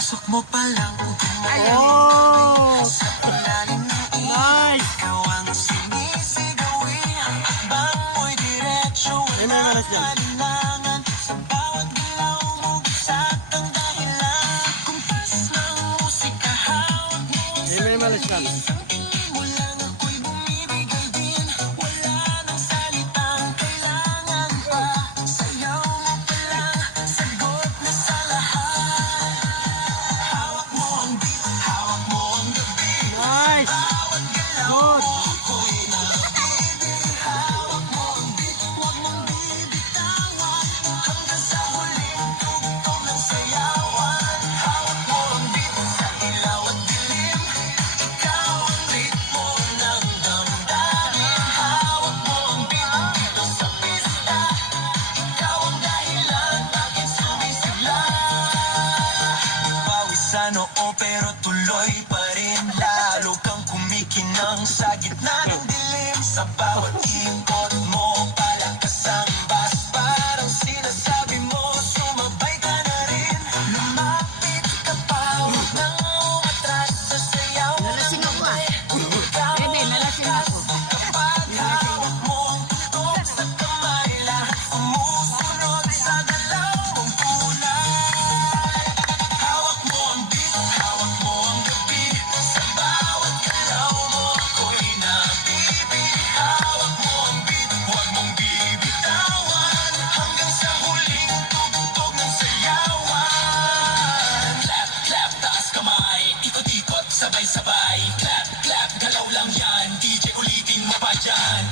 Pagpasok mo pa lang, Oh! sa palalim ng Nice! ikaw ang sinisigawin. Ang akbang mo'y diretso, May manas dyan. kailangan. Sa bawat galaw mo, bisak ang dahilan. Kumpas ng musika, hawak mo ang May manas dyan. isang tingin mo lang ako'y bumibigay din. Wala nang salitang kailangan pa. Sayaw mo pa lang, sagot na sa lahat. Hawak mo ang beat, hawak mo ang gabi. Nice! Bawat galaw Good! mo ako'y nabibig. Hawak mo ang beat, huwag mong bibitawan. Hanggang sa huling tugtog ng sayawan. Hawak mo ang beat, sa ilaw at dilim. Ikaw ang ritmo ng damdamin. Hawak mo ang beat, dito sa pista. Ikaw ang dahilan, bakit sumisigla? Pawisan oo pero tuloy pa rin. Lalo kang kumikinang sa gitna ng dilim. Sa bawat ikot mo, palakas ang bas. Parang sinasabi mo, sumabay ka na rin. Lumapit ka pa, huwag nang umatras sa sayaw. Nalasing ako ah. Ikaw Bebe, nalasing ako. kapag hawak mo ang tutok sa kamay. Lahat sumusunod sa galaw mong kulay. Hawak mo ang beat, hawak mo ang gabi. Sa bawat galaw mo ako'y nabibig. Hawak mo ang beat, huwag mong bibitawan. Hanggang sa huling tugtog ng sayawan. Clap, clap, taas kamay. Ikot-ikot, sabay-sabay. Clap, clap, galaw lang yan. DJ ulitin mo pa dyan.